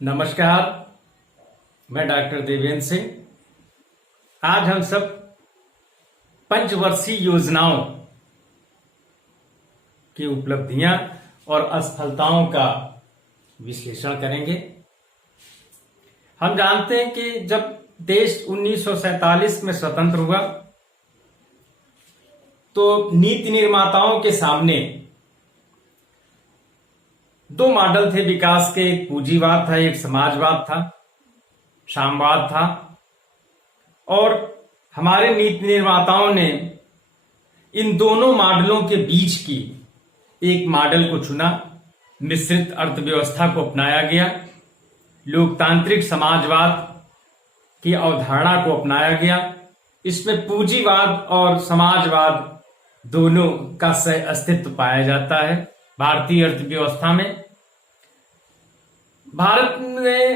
नमस्कार। मैं डॉक्टर देवेंद्र सिंह। आज हम सब पंचवर्षीय योजनाओं की उपलब्धियां और असफलताओं का विश्लेषण करेंगे। हम जानते हैं कि जब देश 1947 में स्वतंत्र हुआ तो नीति निर्माताओं के सामने दो मॉडल थे विकास के। एक पूंजीवाद था, एक समाजवाद था, साम्यवाद था। और हमारे नीति निर्माताओं ने इन दोनों मॉडलों के बीच की एक मॉडल को चुना। मिश्रित अर्थव्यवस्था को अपनाया गया, लोकतांत्रिक समाजवाद की अवधारणा को अपनाया गया। इसमें पूंजीवाद और समाजवाद दोनों का सह अस्तित्व पाया जाता है। भारतीय अर्थव्यवस्था में भारत ने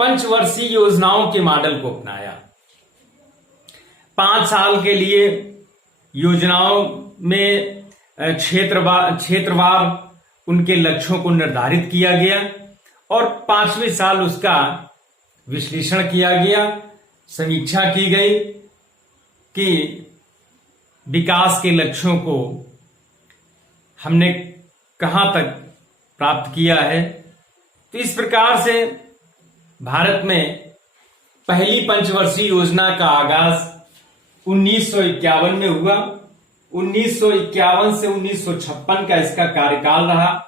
पंचवर्षीय योजनाओं के मॉडल को अपनाया। 5 साल के लिए योजनाओं में क्षेत्रवार उनके लक्ष्यों को निर्धारित किया गया और 5वें साल उसका विश्लेषण किया गया, समीक्षा की गई कि विकास के लक्ष्यों को हमने कहां तक प्राप्त किया है। तो इस प्रकार से भारत में पहली पंचवर्षीय योजना का आगाज 1951 में हुआ। 1951 से 1956 का इसका कार्यकाल रहा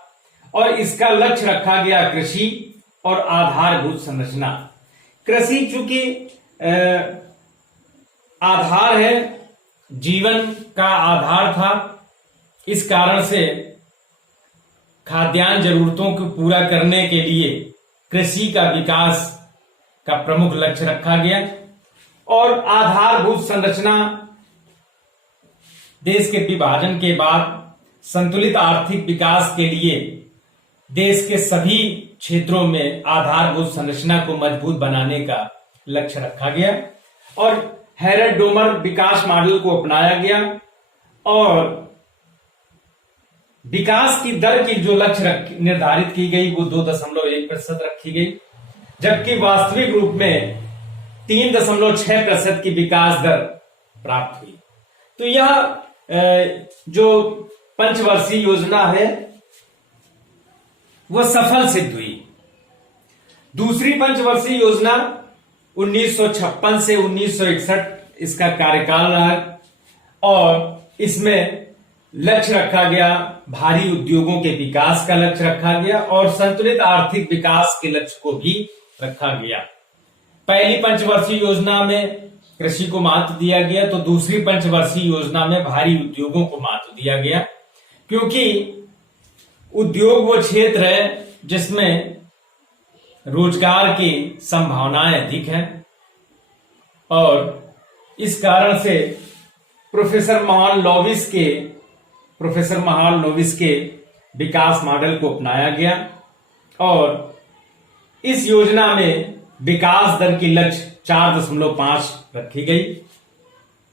और इसका लक्ष्य रखा गया कृषि और आधारभूत संरचना। कृषि चूंकि आधार है, जीवन का आधार था, इस कारण से खाद्यान्न जरूरतों को पूरा करने के लिए कृषि का विकास का प्रमुख लक्ष्य रखा गया। और आधारभूत संरचना, देश के विभाजन के बाद संतुलित आर्थिक विकास के लिए देश के सभी क्षेत्रों में आधारभूत संरचना को मजबूत बनाने का लक्ष्य रखा गया और हेरेट-डोमर विकास मॉडल को अपनाया गया। और विकास की दर की जो लक्ष्य निर्धारित की गई वो 2.1% रखी गई, जबकि वास्तविक रूप में 3.6% की विकास दर प्राप्त हुई। तो यह जो पंचवर्षीय योजना है वह सफल सिद्ध हुई। दूसरी पंचवर्षीय योजना 1956 से 1961 इसका कार्यकाल रहा और इसमें लक्ष्य रखा गया, भारी उद्योगों के विकास का लक्ष्य रखा गया और संतुलित आर्थिक विकास के लक्ष्य को भी रखा गया। पहली पंचवर्षीय योजना में कृषि को महत्व दिया गया तो दूसरी पंचवर्षीय योजना में भारी उद्योगों को महत्व दिया गया, क्योंकि उद्योग वो क्षेत्र है जिसमें रोजगार की संभावनाएं अधिक हैं। और इस कारण से प्रोफेसर महालनोबिस के विकास मॉडल को अपनाया गया और इस योजना में विकास दर की लक्ष्य 4.5 रखी गई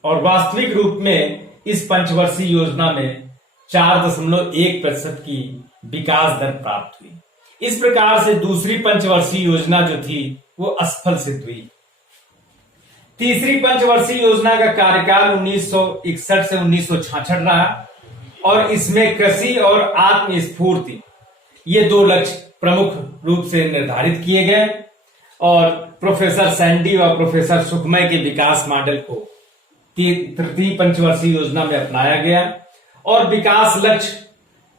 और वास्तविक रूप में इस पंचवर्षीय योजना में 4.1% की विकास दर प्राप्त हुई। इस प्रकार से दूसरी पंचवर्षीय योजना जो थी वो असफल सिद्ध हुई। तीसरी पंचवर्षीय योजना का कार्यकाल 1961 से 1966 रहा और इसमें कृषि और आत्मस्फूर्ति ये दो लक्ष्य प्रमुख रूप से निर्धारित किए गए और प्रोफेसर सैंडी और प्रोफेसर सुखमय के विकास मॉडल को तृतीय पंचवर्षीय योजना में अपनाया गया और विकास लक्ष्य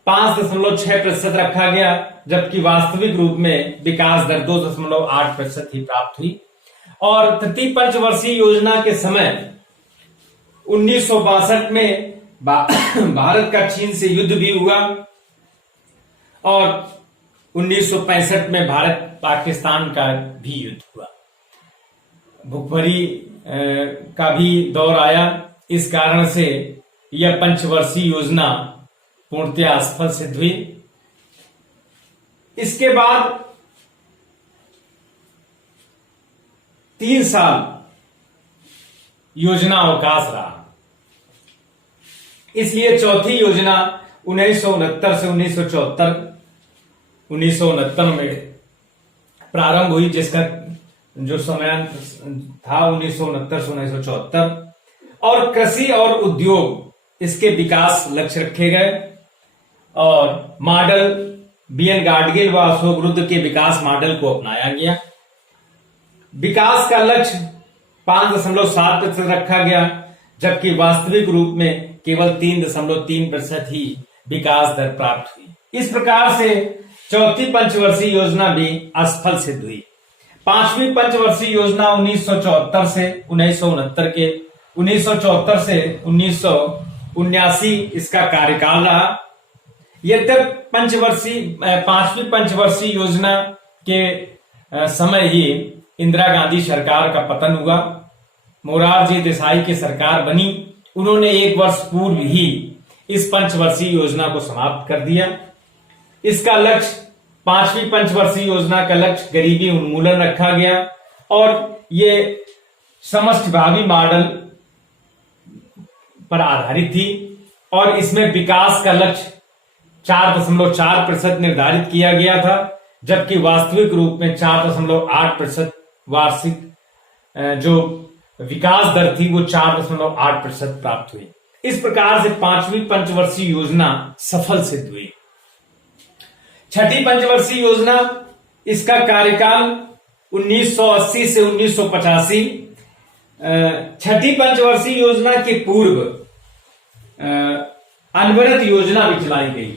5.6% रखा गया, जबकि वास्तविक रूप में विकास दर 2.8% ही प्राप्त हुई। और तृतीय पंचवर्षीय योजना के समय 1962 में भारत का चीन से युद्ध भी हुआ और 1965 में भारत पाकिस्तान का भी युद्ध हुआ। भुखमरी का भी दौर आया। इस कारण से यह पंचवर्षीय योजना पूर्णतः असफल सिद्ध हुई। इसके बाद 3 साल योजना अवकाश रहा, इसलिए चौथी योजना 1969 से 1974 में प्रारंभ हुई, जिसका जो समय था 1969 से 1974। और कृषि और उद्योग इसके विकास लक्ष्य रखे गए और मॉडल बीएन गाडगिल व अशोक रुद्र के विकास मॉडल को अपनाया गया। विकास का लक्ष्य 5.7% रखा गया, जबकि वास्तविक रूप में केवल 3.3% ही विकास दर प्राप्त हुई। इस प्रकार से चौथी पंचवर्षीय योजना भी असफल सिद्ध हुई। पांचवी पंचवर्षीय योजना 1974 से 1969 के 1974 से 1979 इसका कार्यकाल रहा। यद्यपि पांचवी पंचवर्षीय योजना के समय ही इंदिरा गांधी सरकार का पतन हुआ, मोरारजी देसाई की सरकार बनी। उन्होंने एक वर्ष पूर्व ही इस पंचवर्षीय योजना को समाप्त कर दिया। इसका लक्ष्य, पांचवी पंचवर्षीय योजना का लक्ष्य गरीबी उन्मूलन रखा गया और ये समष्टिभावी मॉडल पर आधारित थी और इसमें विकास का लक्ष्य 4.4% निर्धारित किया गया था, जबकि वास्तविक रूप में 4.8% वार्षिक जो विकास दर थी वो 4.8% प्राप्त हुई। इस प्रकार से पांचवी पंचवर्षीय योजना सफल सिद्ध हुई। छठी पंचवर्षीय योजना, इसका कार्यकाल 1980 से 1985। छठी पंचवर्षीय योजना के पूर्व अनवरत योजना भी चलाई गई।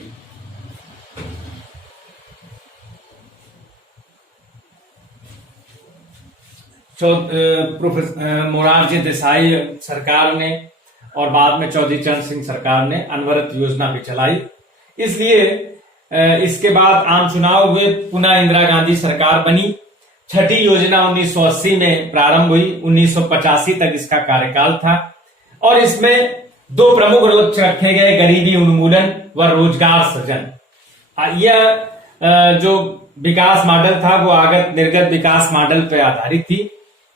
प्रोफेसर मोरारजी देसाई सरकार ने और बाद में चौधरी चरण सिंह सरकार ने अनवरत योजना भी चलाई। इसलिए इसके बाद आम चुनाव हुए, पुनः इंदिरा गांधी सरकार बनी। छठी योजना 1980 में प्रारंभ हुई, 1985 तक इसका कार्यकाल था और इसमें दो प्रमुख लक्ष्य रखे गए, गरीबी उन्मूलन व रोजगार सृजन। यह जो विकास मॉडल था वो आगत निर्गत विकास मॉडल पर आधारित थी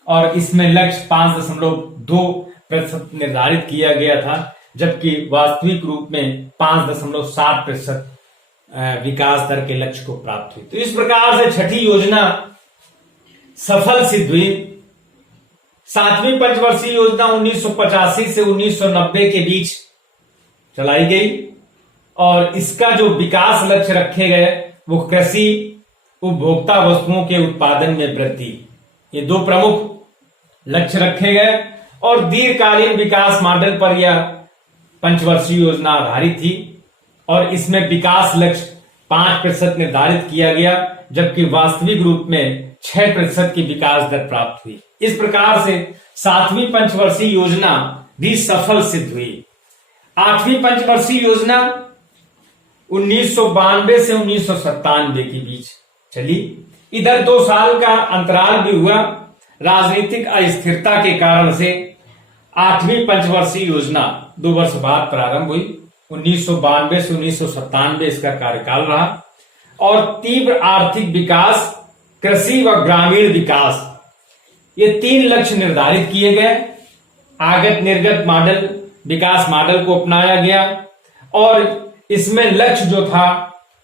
और इसमें लक्ष्य 5.2% निर्धारित किया गया था, जबकि वास्तविक रूप में 5.7% विकास दर के लक्ष्य को प्राप्त हुई। तो इस प्रकार से छठी योजना सफल सिद्ध हुई। सातवीं पंचवर्षीय योजना 1985 से 1990 के बीच चलाई गई और इसका जो विकास लक्ष्य रखे गए वो कृषि, उपभोक्ता वस्तुओं के उत्पादन में वृद्धि, ये दो प्रमुख लक्ष्य रखे गए और दीर्घकालीन विकास मॉडल पर यह पंचवर्षीय योजना आधारित थी और इसमें विकास लक्ष्य 5% निर्धारित किया गया, जबकि वास्तविक रूप में 6% की विकास दर प्राप्त हुई। इस प्रकार से सातवीं पंचवर्षीय योजना भी सफल सिद्ध हुई। आठवीं पंचवर्षीय योजना 1992 से 1997 के बीच चली। इधर 2 साल का अंतराल भी हुआ। राजनीतिक अस्थिरता के कारण से आठवीं पंचवर्षीय योजना 2 वर्ष बाद प्रारंभ हुई। 1992 से 1997 इसका कार्यकाल रहा और तीव्र आर्थिक विकास, कृषि व ग्रामीण विकास, ये 3 लक्ष्य निर्धारित किए गए। आगत निर्गत मॉडल विकास मॉडल को अपनाया गया और इसमें लक्ष्य जो था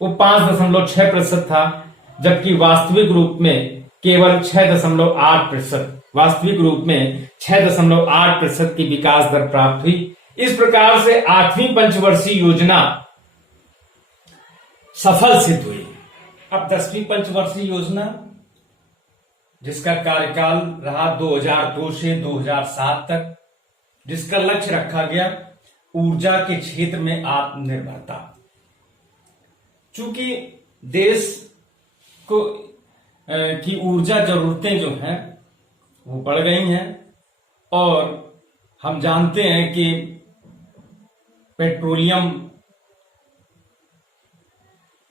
वो 5.6% था, जबकि वास्तविक रूप में केवल 6.8%, वास्तविक रूप में 6.8% की विकास दर प्राप्त हुई। इस प्रकार से आठवीं पंचवर्षीय योजना सफल सिद्ध हुई। अब 10वीं पंचवर्षीय योजना, जिसका कार्यकाल रहा 2002 से 2007 तक, जिसका लक्ष्य रखा गया ऊर्जा के क्षेत्र में आत्मनिर्भरता। चूंकि देश को की ऊर्जा जरूरतें जो हैं वो बढ़ गई हैं और हम जानते हैं कि पेट्रोलियम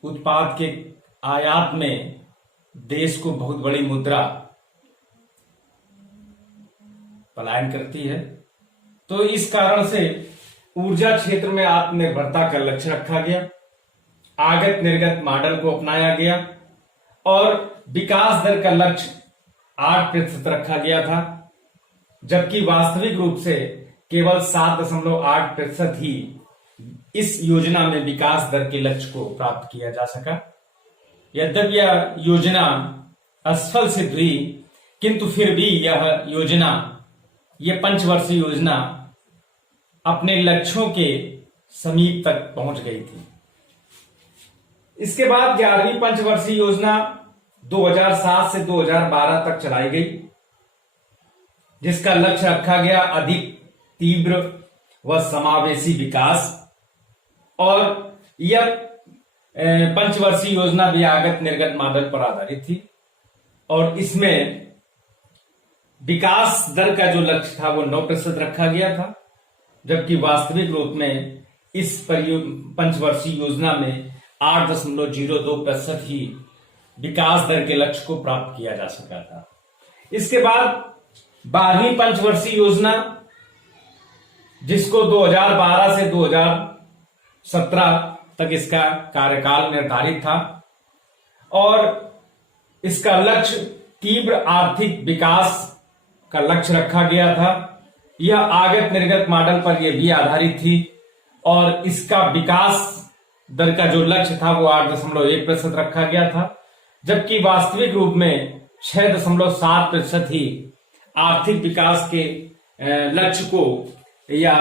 उत्पाद के आयात में देश को बहुत बड़ी मुद्रा पलायन करती है। तो इस कारण से ऊर्जा क्षेत्र में आत्मनिर्भरता का लक्ष्य रखा गया, आगत निर्गत मॉडल को अपनाया गया और विकास दर का लक्ष्य 8% रखा गया था, जबकि वास्तविक रूप से केवल 7.8% ही इस योजना में विकास दर के लक्ष्य को प्राप्त किया जा सका। यद्यपि यह योजना असफल सिद्ध हुई, किंतु फिर भी यह पंचवर्षीय योजना अपने लक्ष्यों के समीप तक पहुंच गई थी। इसके बाद 11वीं पंचवर्षीय योजना 2007 से 2012 तक चलाई गई, जिसका लक्ष्य रखा गया अधिक तीव्र व समावेशी विकास। और यह पंचवर्षीय योजना भी आगत निर्गत मॉडल पर आधारित थी और इसमें विकास दर का जो लक्ष्य था वो 9% रखा गया था, जबकि वास्तविक रूप में इस पंचवर्षीय योजना में 8.02% ही विकास दर के लक्ष्य को प्राप्त किया जा सका था। इसके बाद 12वीं पंचवर्षीय योजना, जिसको 2012 से 2017 तक इसका कार्यकाल निर्धारित था और इसका लक्ष्य तीव्र आर्थिक विकास का लक्ष्य रखा गया था। यह आगत निर्गत मॉडल पर यह भी आधारित थी और इसका विकास दर का जो लक्ष्य था वो 8.1% रखा गया था, जबकि वास्तविक रूप में 6.7% ही आर्थिक विकास के लक्ष्य को या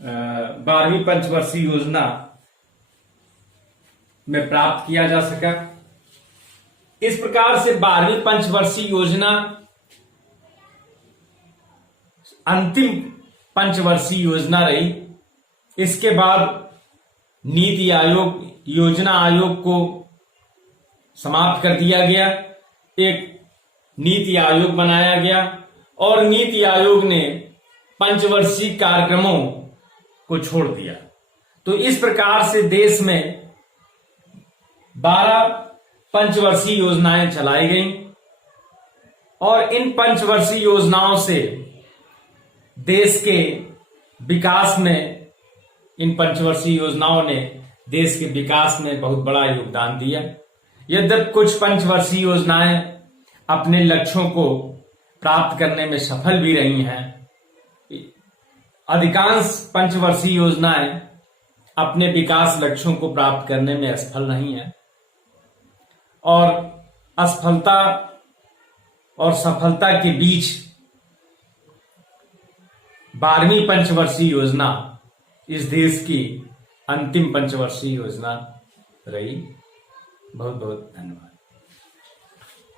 12वीं पंचवर्षीय योजना में प्राप्त किया जा सका। इस प्रकार से 12वीं पंचवर्षीय योजना अंतिम पंचवर्षीय योजना रही। इसके बाद नीति आयोग, योजना आयोग को समाप्त कर दिया गया, एक नीति आयोग बनाया गया और नीति आयोग ने पंचवर्षीय कार्यक्रमों को छोड़ दिया। तो इस प्रकार से देश में 12 पंचवर्षीय योजनाएं चलाई गईं और इन पंचवर्षीय योजनाओं से देश के विकास में, इन पंचवर्षीय योजनाओं ने देश के विकास में बहुत बड़ा योगदान दिया। यद्यपि कुछ पंचवर्षीय योजनाएं अपने लक्ष्यों को प्राप्त करने में सफल भी रही हैं, अधिकांश पंचवर्षीय योजनाएं अपने विकास लक्ष्यों को प्राप्त करने में असफल नहीं है और असफलता और सफलता के बीच 12वीं पंचवर्षीय योजना इस देश की अंतिम पंचवर्षीय योजना रही। बहुत बहुत धन्यवाद।